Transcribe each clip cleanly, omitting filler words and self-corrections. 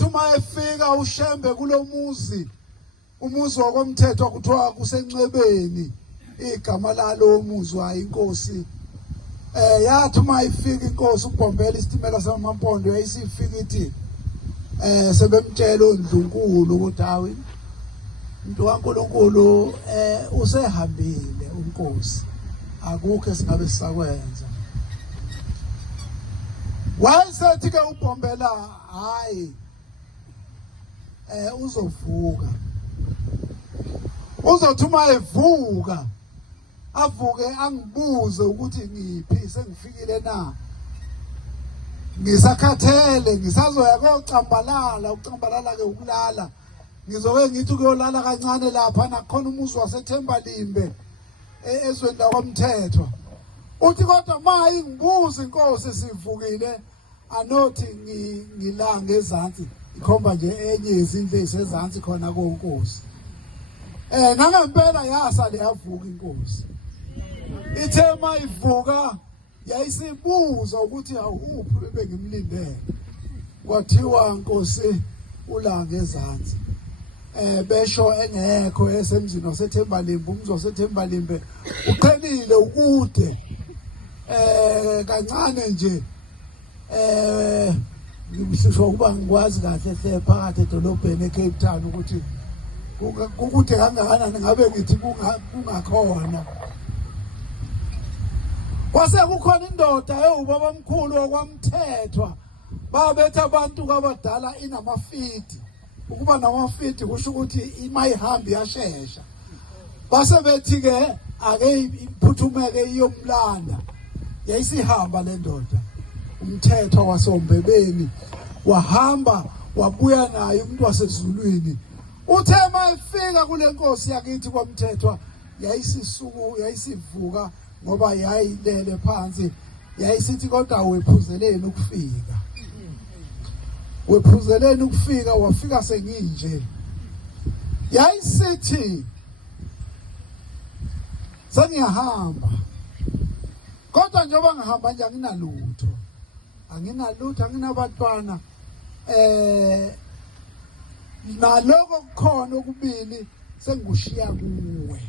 Uma efika uShembe kulomuzi umuzi wakomthetho kuthiwa kuseNcebeni igama lalo umuzi wa inkosi yathi uma ifika inkosi uBhombela isitimela samaMpondo yayisifika ithi sebemtshela uNdlunkulu ukuthi hayi umuntu kaNkulunkulu usehambile unkosi akukho esingabe sisakwenza. Wayesethi ke uBhombela hayi uzovuka uzothuma evuka avuke angibuze ukuthi ngiphi sengifikile na ngisakhathele ngisazoya koCambalala uCambalala ke ukulala ngizoke ngithi kuyolala kancane lapha nakhona umuzi waseThembalimbe ezweni lakwamthethwa uthi kodwa mayi ngibuza inkosi sivukile anothi ngilanga ezantsi ikhomba nje enye izindlu ezisezantsi khona konkosi ngangempela yasale yavuka inkosi ithema ivuka yayisibuza ukuthi awuphi bengimlindele kwathiwa inkosi ulanga ezantsi besho engekho esemzini waseThembalimbe umuzi waseThembalimbe uqhelile ukude kancane nje ngibisho ukuba ngikwazi kahle hle phakathi edolobheni eCape Town ukuthi kukude kangakanani ngabe ngithi kungakhona kwase kukhona indoda ubabamkhulu okwamthethwa babetha abantu kabadala inamafidi ukuba namafidi kusho ukuthi imayihambi yashesha base bethi ke ake iphuthumeke iyomlanda yayisihamba le ndoda umthetho wasombebeni wahamba wabuya naye umuntu wasezulwini uthema efika kule nkosi yakithi kwamthethwa yayisivuka ngoba yayilele phansi yayisithi kodwa wephuzeleni ukufika wephuzeleni ukufika wafika senginje yayisithi sengiyahamba kodwa njengoba ngihamba nje anginalutho anginabantwana naloko kukhona okubili sengushiya kuwe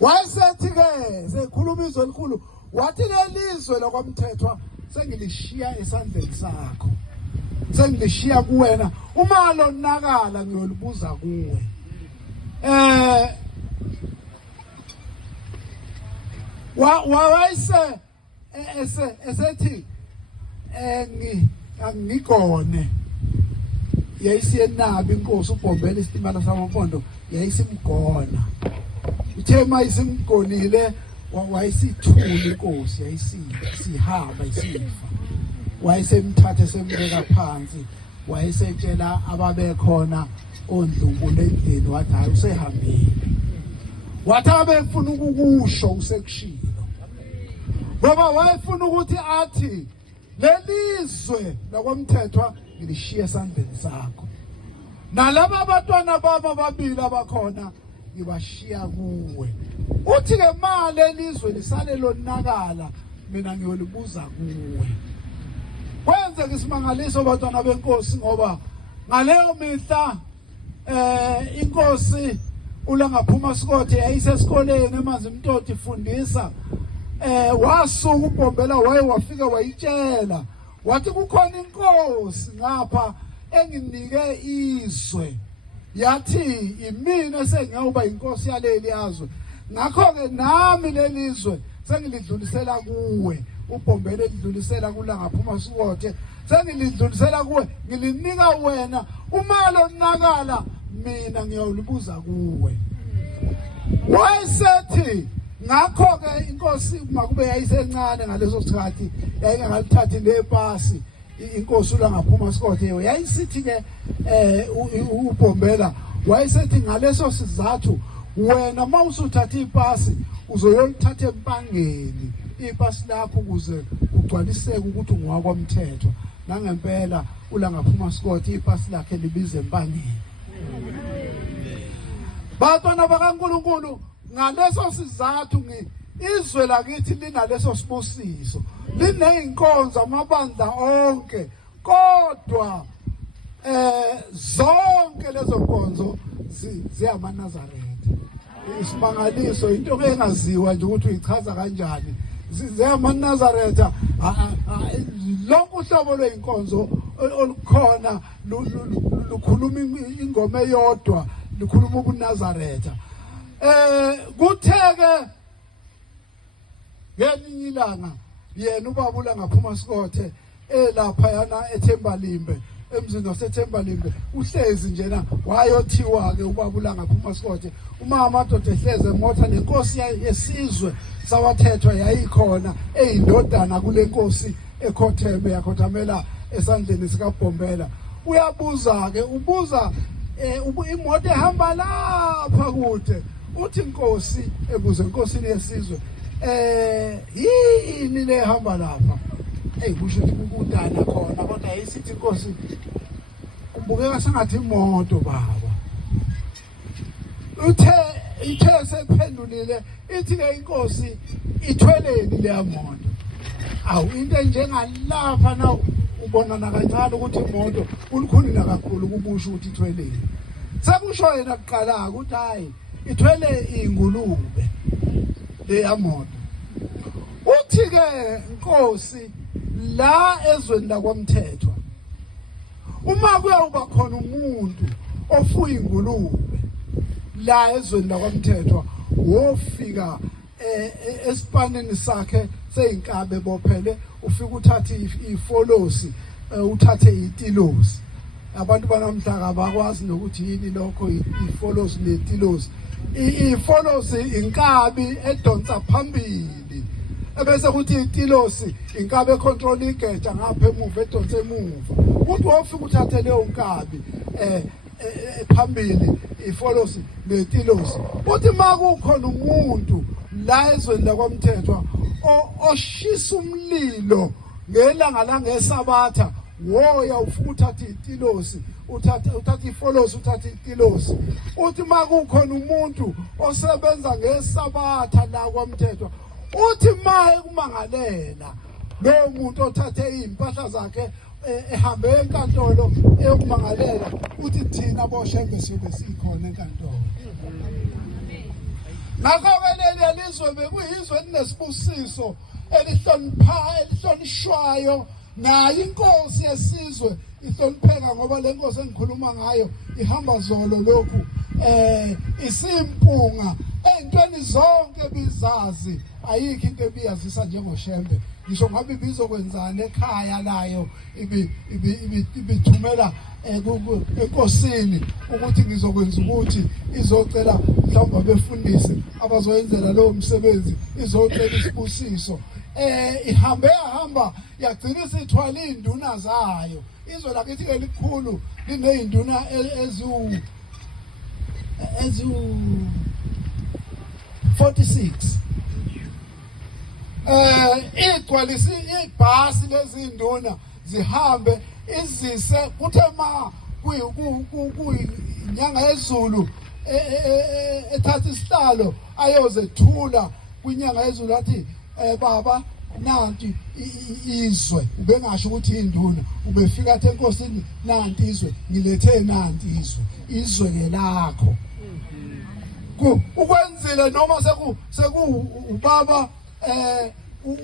wayesethi ke sekhuluma izwe elikhulu wathi lelizwe lakwamthethwa sengilishiya esandleni sakho sengilishiya kuwena uma lonakala ngiyolibuza kuwe wayese esethi angigone yayisiyenabi inkosi uBhombela isitimela samaMpondo yayisimgona uthema isimgonile wayisithula inkosi yayisihamba isifa wayesemthatha semreka phansi wayesetshela ababekhona oNdlunkulu endlini wathi hayi usehambile wathi abefuna ukukusho usekushilo ngoba wayefuna ukuthi athi lelizwe lakwamthethwa ngilishiya esandleni sakho nalabo abantwana baba ababili abakhona ngibashiya kuwe uthi ke mali elizwe lisale lonakala mina ngiyolibuza kuwe kwenze isimangaliso abantwana benkosi ngoba ngaleyo mihla inkosi ulangaphuma Sikothe yayisesikoleni eManzimtoti ifundisa wasuka uBhombela wafika wayitshela wathi kukhona inkosi ngapha enginike izwe yathi imina esengiyawuba inkosi yaleli yazwe ngakho ke nami lelizwe sengilidlulisela kuwe uBhombela edlulisela kulangaphuma Sikothe sengilidlulisela kuwe ngilinika wena uma lonakala mina ngiyolibuza kuwe wayesethi ngakho ke inkosi makube yayisencane ngaleso sikhathi yayingalithathi lepasi inkosi ulangaphuma Sikothe yayisithi ke uBhombela wayesethi ngaleso sizathu wena mawusuthatha ipasi uzoyolithatha empangeni ipasi lakho ukuze ugcwaliseke ukuthi ungowakwamthethwa nangempela ulangaphuma Sikothe ipasi lakhe libize empangeni bantwana bakaNkulunkulu ngaleso sizathu izwe lakithi linaleso sibusiso lineyinkonzo amabandla onke kodwa zonke lezo nkonzo ziyamaNazaretha. Isimangaliso into engaziwa nje ukuthi uyichaza kanjani. ziyamaNazaretha. Lonke uhlobo lweinkonzo olukhona lukhuluma ingoma eyodwa, lukhuluma ubuNazaretha. Kutheke ngelinye ilanga yena ubaba uLangaphuma Sikothe elapha yana eThembalimbe, emzini waseThembalimbe, uhlezi njena wayothiwa ke ubaba uLangaphuma Sikothe uma amadoda ehleze emotha nenkosi yesizwe sawathethwa yayikhona eyindodana kule nkosi ekhotheme yakhothamela esandleni sikaBhombela. Uyabuza ke ubuza imoto ehamba lapha kude, uthi inkosi ebuze inkosini yesizwe yini le ehamba lapha? Kusho ukuthi kukudana khona, kodwa yisithi inkosi kubukeka sengathi imoto baba. Ithe sephendulile ithi ke inkosi ithweleni le moto. Awu into enjengalapha na ubona nakancane ukuthi imoto ulukhuni nakakhulu kubusho ukuthi ithweleni. Sekusho yena kuqala ukuthi hayi ithwele ingulube le moto. Uthi ke inkosi la ezweni lakwaMthethwa uma kuyawuba khona umuntu ofuya ingulube la ezweni lakwaMthethwa wofika esipaneni sakhe seyinkabe bophele, ufika uthathe ifolosi, uthathe itilosi. Abantu banamhlanje abakwazi nokuthi yini lokho ifolosi netilosi. Ifolosi inkabi edonsa phambili, ebese kuthi itilosi inkabi econtrol igeja ngapha emuva edonsa emuva. Uthi wofika uthathe leyo nkabi phambili ifolosi netilosi. Uthi makukhona umuntu la ezweni lakwaMthethwa oshisa umlilo ngelanga langeSabatha, woya ufika uthatha itilosi, uthatha ifolosi, uthatha itilosi. Uthi makukhona umuntu osebenza ngeSabatha la kwaMthethwa, uthi maye kumangalela lo muntu othathe impahla zakhe ehambe enkantolo eyokumangalela, uthi thina boShembe sibe sikhona enkantolo. Ngakho-ke leli lizwe bekuyizwe elinesbusiso elihlonishwayo, nayo inkosi yesizwe ihlonipheka ngoba le nkosi engikhuluma ngayo ihamba zolo lokhu isimpunga ey'ntweni zonke bizazi, ayikho into ebiyazisa njengoShembe. Ngisho ngabe ibizokwenzana ekhaya layo ibithumela enkosini ukuthi ngizokwenza ukuthi izocela mhlawumbe befundise abazoyenzela lowo msebenzi, izocela isibusiso. Ihambe yahamba yagcina isithwala iy'nduna zayo. Izwe lakithi ke likhulu liney'nduna eziwu-46. Igcwalise ibhasi lezi nduna zihambe izise kuthe ma kuyinyanga yezulu ethatha isihlalo ayozethula kwinyanga yezulu athi baba nanti izwe, ubengasho ukuthi induna, ubefika athi enkosini nanti izwe, ngilethe nanti izwe ngelakho. Ukwenzile noma ubaba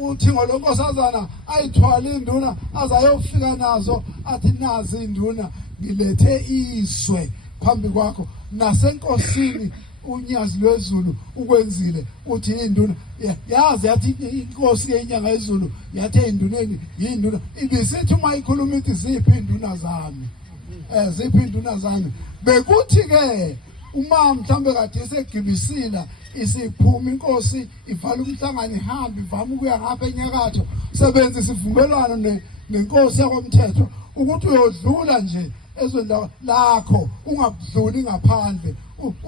uthingo lonkosazana ayithwala induna azayofika nazo athi nazi induna ngilethe izwe phambi kwakho. Nasenkosini unyazi lwezulu ukwenzile uthi induna yazi yathi inkosi yenyanga yezulu yathi enduneni yinduna ibisithi uma ikhuluma ithi ziphi induna zami, ziphi induna zami. Bekuthi ke uma mhlambe kade segibisila isiphuma inkosi ivala umhlangano ihambe ivama ukuya ngapha enyakatho, sebenzisa isivumelwano nenkosi yakwaMthethwa ukuthi uyodlula nje ezweni lakho, ungabudluli ngaphandle,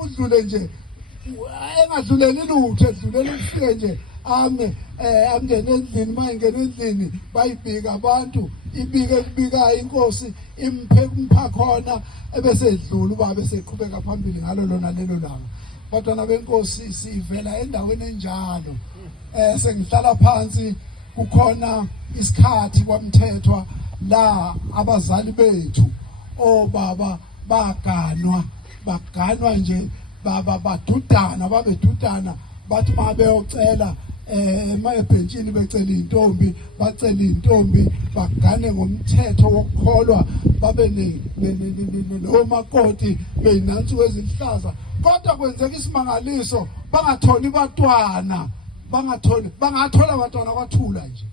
udlule nje engadluleli lutho, edlulele ukufike nje amngene endlini. Mayingena endlini bayibhika abantu, ibike kubikayo inkosi impha khona, ebese edlula ubaba eseqhubeka phambili ngalo lona lelo langa. Badwana benkosi sivela endaweni enjalo. Sengihlala phansi, kukhona isikhathi kwaMthethwa la abazali bethu obaba baganwa nje badudana babedudana bathi mabeyocela ebhentshini becela intombi bacela intombi bagane ngomthetho wokukholwa babe nomakoti beyinansuku ezihlaza kodwa kwenzeka isimangaliso bangatholi batwana bangathola abantwana kwathula nje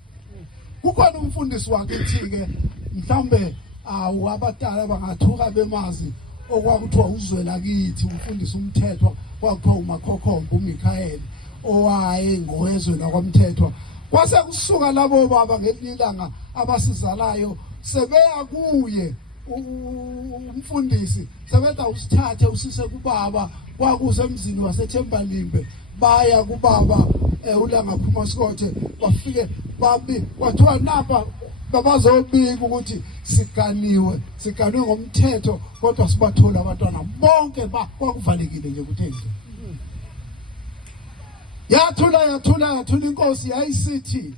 kukhona umfundisi wakithi ke mhlambe abadala bangathuka bemazi okwakuthiwa uzwela kithi umfundisi umthetho kwakuthiwa uMakhokhombe uMikhayeli owaye ngowezwe lakwamthethwa kwase kusuka labo baba ngelilanga abasizalayo sebeya kuye umfundisi sebetha usithathe usise kubaba kwakusemzini waseThembalimbe baya kubaba ulanga Phumasikothe bafike babi kwathiwa napha babazobika ukuthi siganwe ngomthetho kodwa sibathola abantwana bonke kwakuvalekile nje kuthenge yathula inkosi yayisithi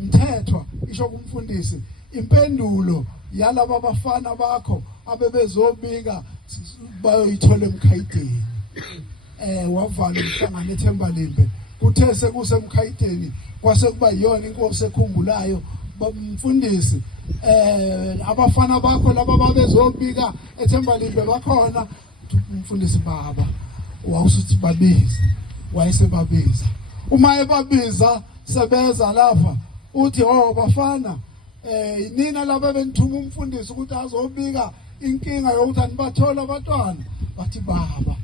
mthethwa isho kumfundisi impendulo yalabo bafana bakho abebezobika bayoyithola eMkhayideni wavala umhlangano eThembalimbe kuthe sekusemkhayideni kwase kuba yiyona inkosi ekhumbulayo bamfundisi abafana bakho laba babezobika eThembalimbe bakhona umfundisi baba wawusuthi babiza wayesebabiza uma ebabiza sebeza lapha uthi bafana nina laba benithuma umfundisi ukuthi azobika inkinga yokuthi anibathola abantwana bathi baba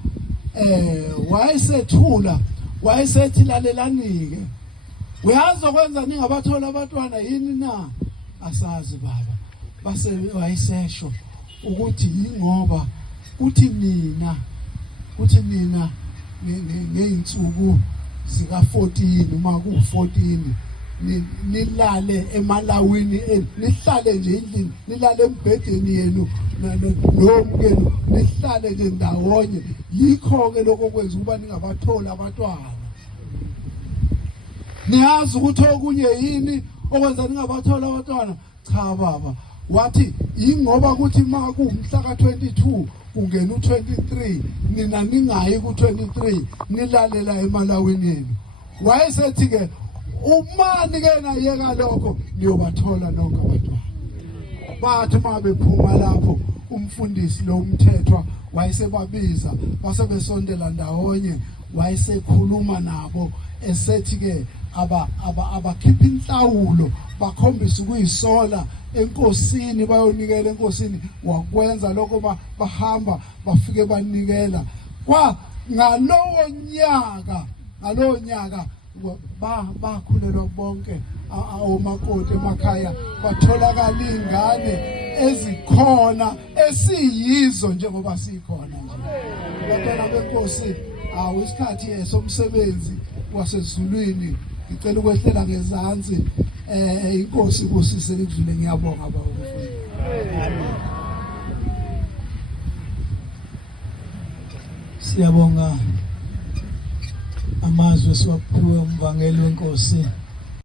wayesethula wayesethi lalelanike uyazi okwenza ningabathola abantwana yini na asazi baba base wayesesho ukuthi ingoba kuthi mina ngeinsuku zika 14 uma ku14 nilale emalawini nihlale nje endlini nilale embhedeni yenu nomkenu nihlale nje ndawonye yikho ke lokho kwenza ukuba ningabathola abantwana niyazi ukuthi okunye yini okwenza ningabathola abantwana cha baba wathi ingoba ukuthi makumhla ka22 kungena u23 nina ningayi ku23 nilalela emalawini yenu wayesethi ke umani ke nayeka lokho niyobathola nonke abantwana bathi mabephuma lapho umfundisi lo umthethwa wayesebabiza basebesondela ndawonye wayesekhuluma nabo esethi ke abakhipha inhlawulo bakhombisa ukuyisola enkosini bayonikela enkosini wakwenza lokho bahamba bafike banikela kwa ngalowo nyaka bakhulelwa bonke omakoti emakhaya batholakala ingane ezikhona esiyizo njengoba sikhona nje abantwana benkosi isikhathi somsebenzi wasezulwini ngicela ukwehlela ngezansi inkosi kusise likudlule ngiyabonga baba siyabonga amazwi siwaphiwe umvangeli wenkosi